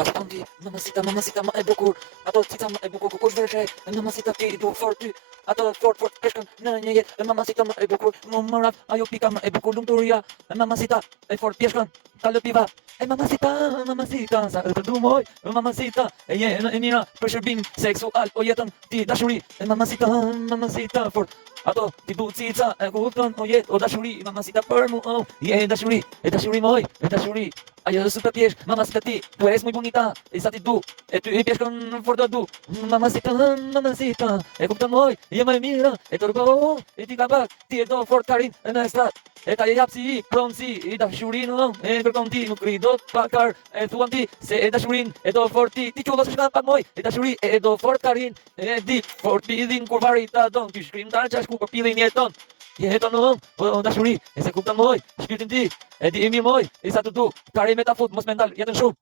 Ato ti, mamacita ma e bukur. Ato cica ma e bukur, kush vreshe, mamacita ti du fort ty. Ato fort peshkën në një jetë, mamacita ma e bukur. Më rap, ajo pika ma e bukur, lumturia. Mamacita e fort peshkën, ta lë piva. Mamacita, sa të du moj, mamacita. E je e mira për shërbim seksual, o jetën ti dashuri. Mamacita fort. Ato ti du cica, e kupton, o jetë, o dashuri. Mamacita për mu, oh, je dashuri moj, e dashuri. Ajo super pjesh, mamacita ti, tu eres muy bonita, e sa ti du, e ty pjesh con fort du. Mamacita, e kupton moj, je më e mira, e të rëgo, e ti ka bak, ti e do fort karin në estrat. E ta je japë si i, pronë si, i dashurin, e kërkon ti, nuk ri do të pakar, e thuan ti, se e dashurin, e do fort ti qullo se shka pak moj, e dashuri, e do fort karin, e di, fort pidhin kur vari ta don, ty shkrim ta qash ku për pidhin jeton. Jeton po dashuri, e se kupton moj, shpirtin ti, e di imi moj, e sa të du, kari me ta fut, mos me ndal, jetën shumë.